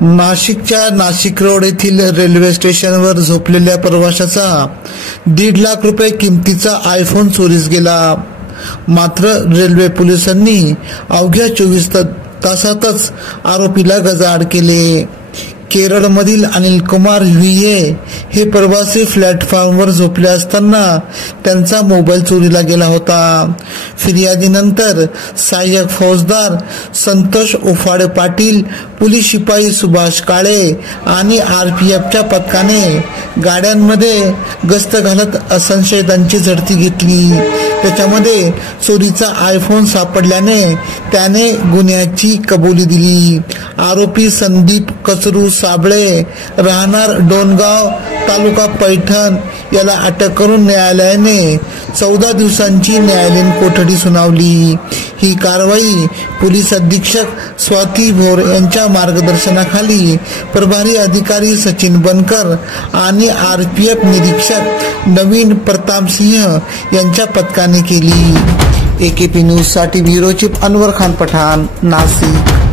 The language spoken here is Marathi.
नाशिकच्या नाशिक रोड येथील रेल्वे स्टेशनवर झोपलेल्या प्रवाशाचा 1.5 लाख रुपये किमतीचा आयफोन चोरीस गेला। मात्र रेल्वे पोलिसांनी अवघ्या 24 तासातच आरोपीला गजाआड केले। केरळमधील अनिल कुमार व्हीए हे प्रवासी प्लॅटफॉर्मवर झोपले असताना त्यांचा मोबाईल चोरीला गेला होता। फिर्यादीनंतर सहाय्यक फौजदार संतोष उफाडे पाटील, पोलीस शिपाई सुभाष काळे आणि आरपीएफच्या पथकाने गाड्यांमध्ये गस्त घालत संशयितांची झडती घेतली। त्याच्यामध्ये चोरीचा आयफोन सापडल्याने त्याने गुन्ह्याची कबुली दिली। आरोपी संदीप कचरू साबळे राहणार डोणगाव तालुका पैठण याला अटक करून न्यायालयाने 14 दिवसांची न्यायालयीन कोठडी सुनावली। ही कारवाई पोलीस अधीक्षक स्वाती भोर यांच्या मार्गदर्शनाखाली प्रभारी अधिकारी सचिन बनकर आणि आरपीएफ निरीक्षक नवीन प्रतापसिंह यांच्या पथकाने केली। एकेपी न्यूज साठी ब्युरो चीफ अनवर खान पठाण, नाशिक।